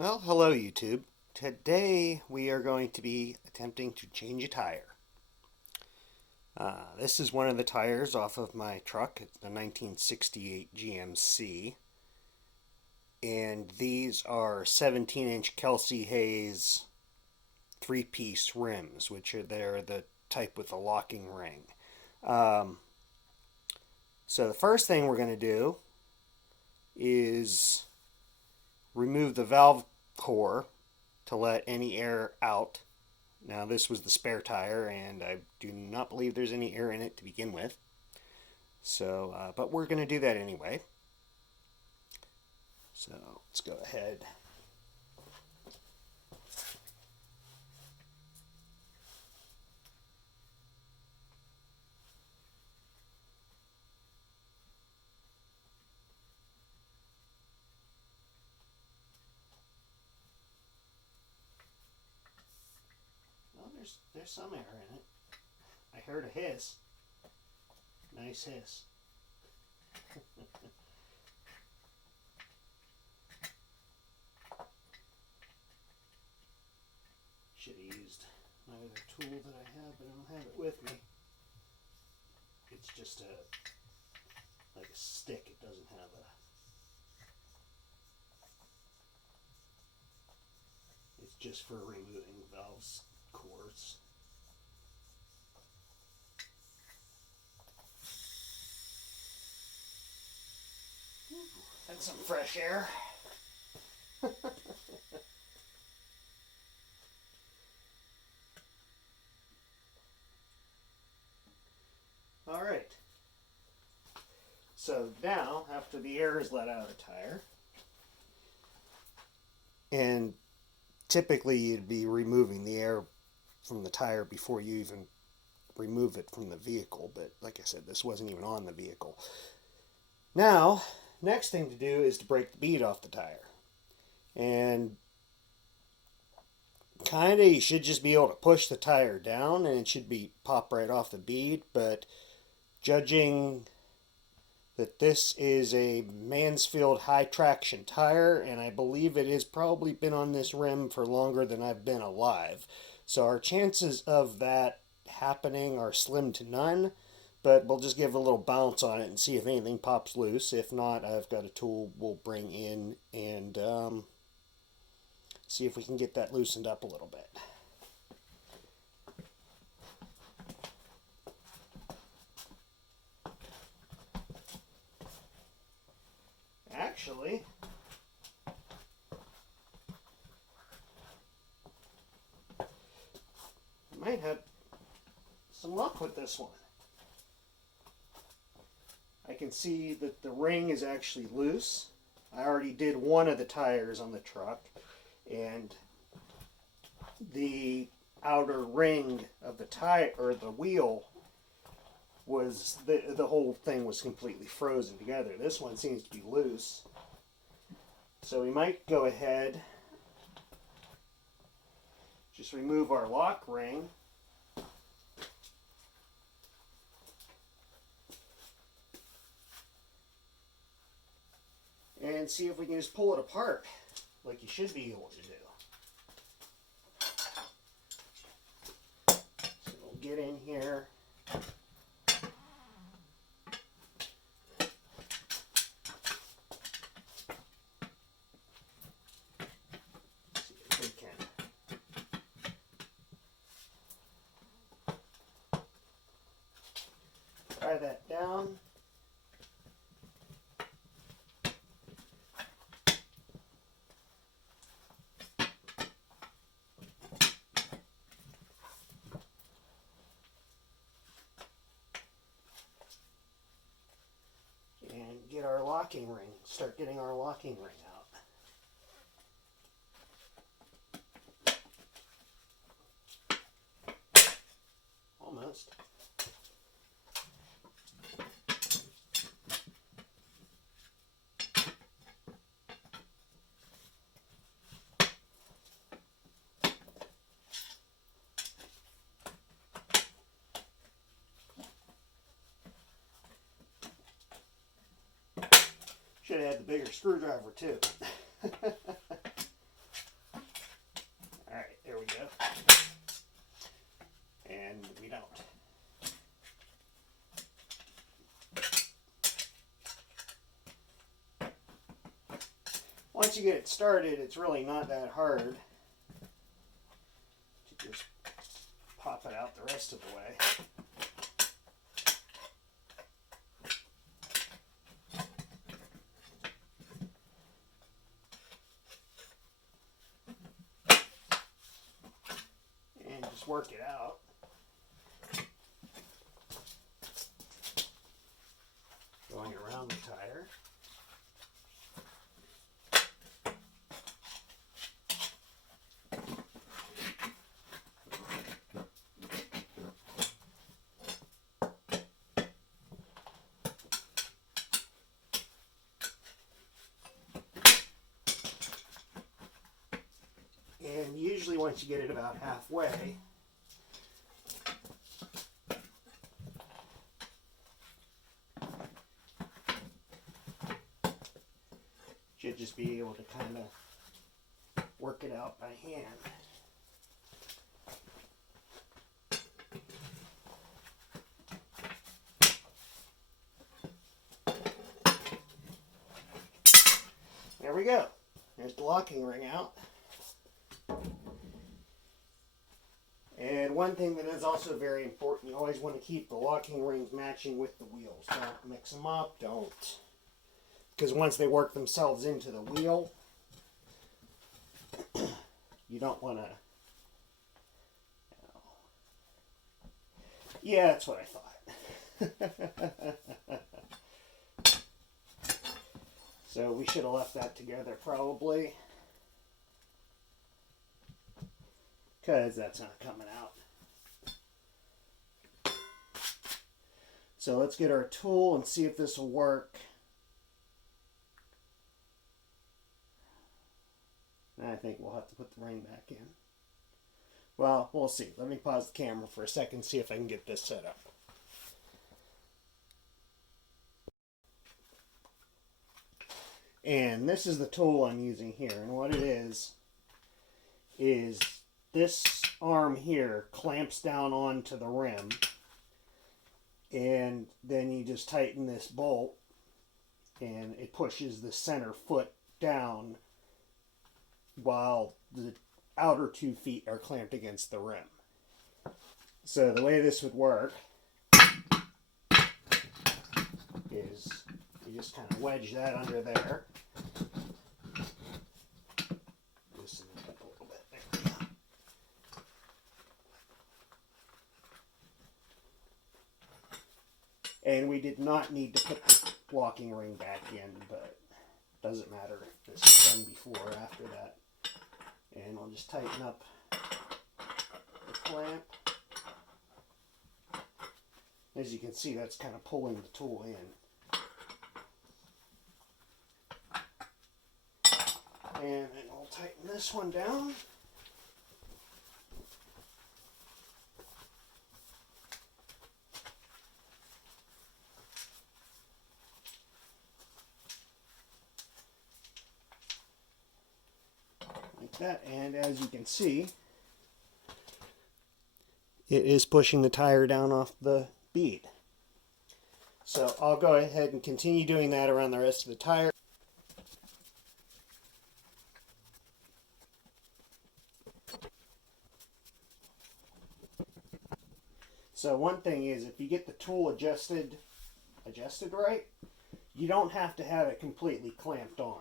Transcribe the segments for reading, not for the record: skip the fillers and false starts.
Well, hello YouTube. Today we are going to be attempting to change a tire. This is one of the tires off of my truck. It's the 1968 GMC. And these are 17-inch Kelsey Hayes three-piece rims, which are they're the type with the locking ring. Um, so the first thing we're going to do is remove the valve core to let any air out. Now, this was the spare tire, and I do not believe there's any air in it to begin with. So, but we're going to do that anyway. So, let's go ahead. Well, there's some air in it. I heard a hiss. Nice hiss. Should have used my other tool that I have, but I don't have it with me. It's just like a stick. It doesn't have a. It's just for removing valves cores. That's some fresh air. All right. So now, after the air is let out of the tire, and typically you'd be removing the air from the tire before you even remove it from the vehicle, but like I said, this wasn't even on the vehicle. Now, next thing to do is to break the bead off the tire. And kind of you should just be able to push the tire down and it should be pop right off the bead, but judging that this is a Mansfield high traction tire, and I believe it has probably been on this rim for longer than I've been alive. So our chances of that happening are slim to none, but we'll just give a little bounce on it and see if anything pops loose. If not, I've got a tool we'll bring in and see if we can get that loosened up a little bit. Actually, I might have some luck with this one. I can see that the ring is actually loose. I already did one of the tires on the truck, and the outer ring of the tire or the wheel was the whole thing was completely frozen together. This one seems to be loose, so we might go ahead, just remove our lock ring. And see if we can just pull it apart like you should be able to do. So we'll get in here. See if we can. Pry that down. And get our locking ring, start getting our locking ring out. Almost. Should have had the bigger screwdriver too. once you get it started, it's really not that hard to just pop it out the rest of the way. And just work it out. Going around the tire. And usually once you get it about halfway, should just be able to kind of work it out by hand. There we go. There's the locking ring out. And one thing that is also very important, you always want to keep the locking rings matching with the wheels. Don't mix them up, don't. Because once they work themselves into the wheel, you don't want to... Yeah, that's what I thought. So we should have left that together probably. Because that's not coming out. So let's get our tool and see if this will work. I think we'll have to put the ring back in. Well, we'll see. Let me pause the camera for a second, see if I can get this set up. And this is the tool I'm using here. And what it is this arm here clamps down onto the rim. And then you just tighten this bolt and it pushes the center foot down while the outer 2 feet are clamped against the rim. So the way this would work is you just kind of wedge that under there. Loosen it up a little bit. There we go. And we did not need to put the locking ring back in, but it doesn't matter if this is done before or after that. And I'll just tighten up the clamp. As you can see, that's kind of pulling the tool in. And then I'll tighten this one down. Like that, and as you can see, it is pushing the tire down off the bead. So I'll go ahead and continue doing that around the rest of the tire. So one thing is, if you get the tool adjusted right, you don't have to have it completely clamped on.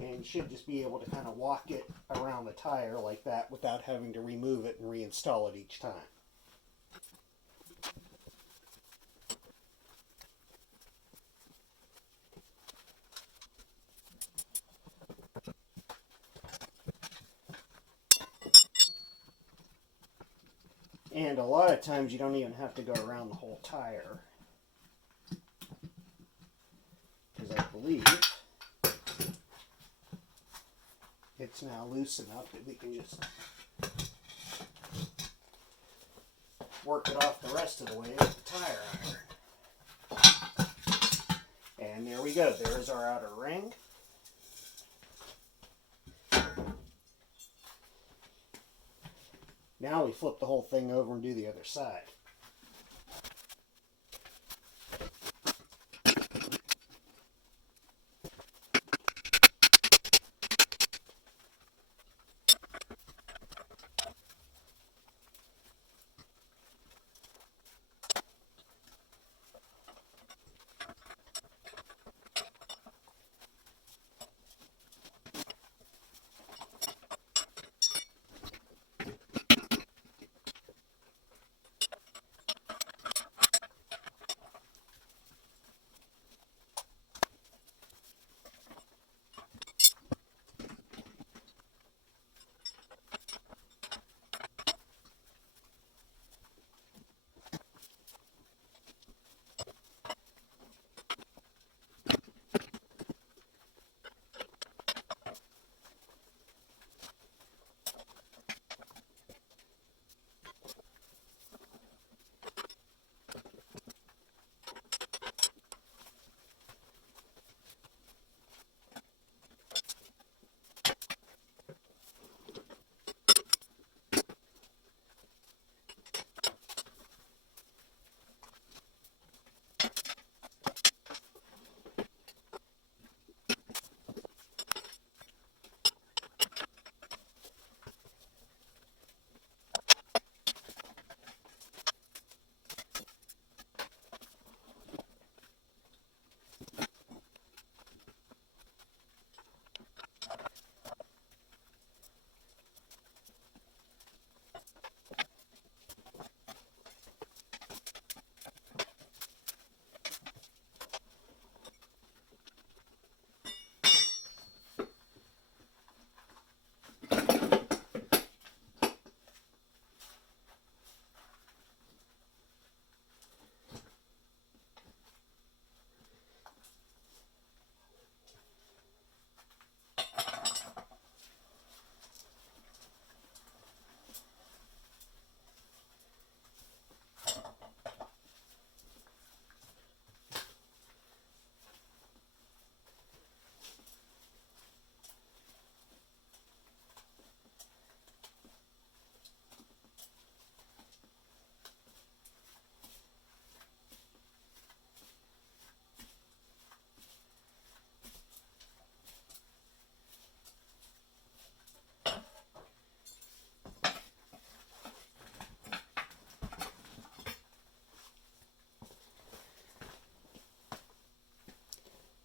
And you should just be able to kind of walk it around the tire like that without having to remove it and reinstall it each time. And a lot of times you don't even have to go around the whole tire, because I believe it's now loose enough that we can just work it off the rest of the way with the tire iron. And there we go. There's our outer ring. Now we flip the whole thing over and do the other side.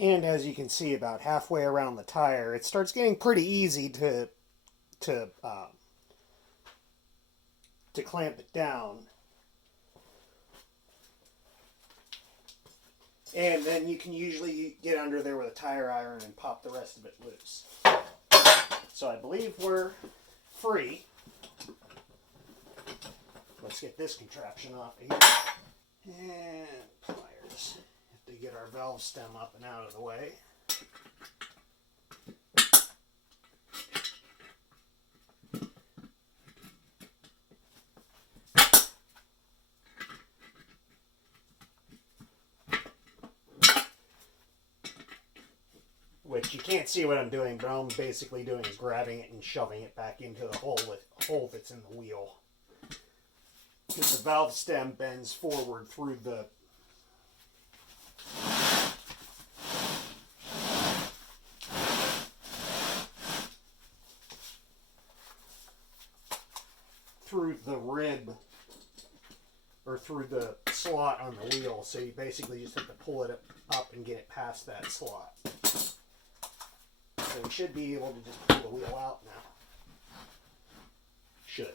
And as you can see, about halfway around the tire, it starts getting pretty easy to clamp it down. And then you can usually get under there with a tire iron and pop the rest of it loose. So I believe we're free. Let's get this contraption off of here. And pliers. Have to get our valve stem up and out of the way. Which you can't see what I'm doing, but all I'm basically doing is grabbing it and shoving it back into the hole that's in the wheel. Because the valve stem bends forward through the rib, or through the slot on the wheel, so you basically just have to pull it up and get it past that slot. So we should be able to just pull the wheel out now. Should.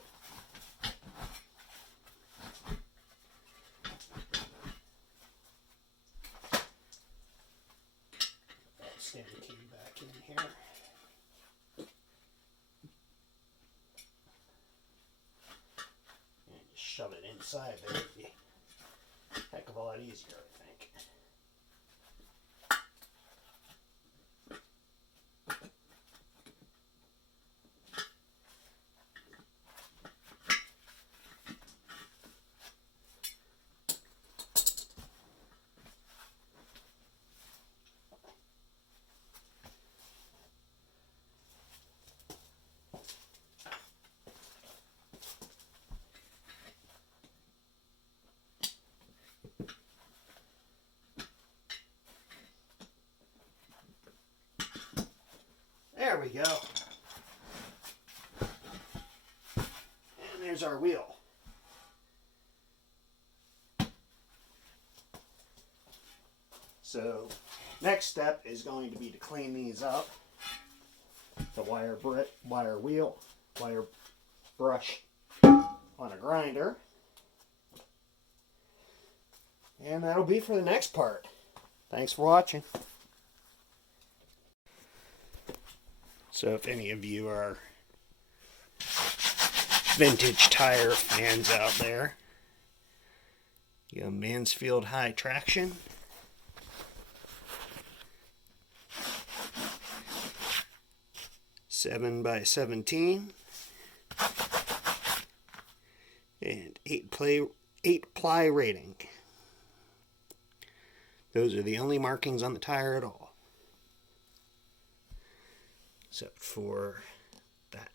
I'll stand the key back in here. And just shove it inside there. It'd be a heck of a lot easier, I think. There we go. And there's our wheel. So, next step is going to be to clean these up. The wire brush on a grinder. And that'll be for the next part. Thanks for watching. So if any of you are vintage tire fans out there, you have Mansfield High Traction. Seven by 17 and 8-ply rating. Those are the only markings on the tire at all, except for that